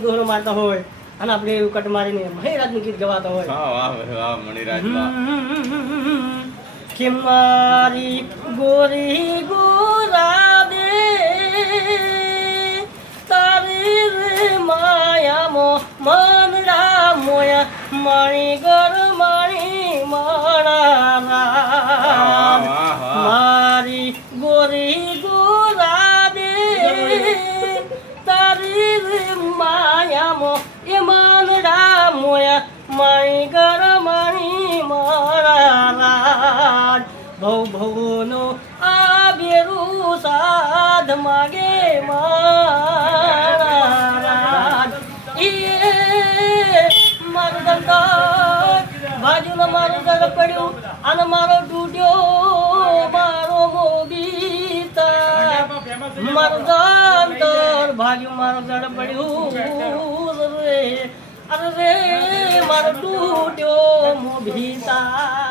દોરો મારતા હોય અને આપણે એવું કટ મારીને મણિરાજનું ગીત ગવાતા હોય. વાહ મણિરાજ કે મારી ગોરી ગોરાદે તારી રે માયામાં મનડા મોયા માણી ગર માણી માણા મારી ગોરી ગોરાદે તારી રે માયામાં એ મનડા મોયા માણી ગર માણી માણા ભવ ભવનો આ બેરું સાધ માગે મારા એ મારું દંડ બાજુનો મારું દંડ પડ્યું અને મારો ડૂડ્યો મારો મોગીતા મારું દંડ ભાગ્યું મારું દંડ પડ્યું રે અરે રે મારો ડૂડ્યો મોગીતા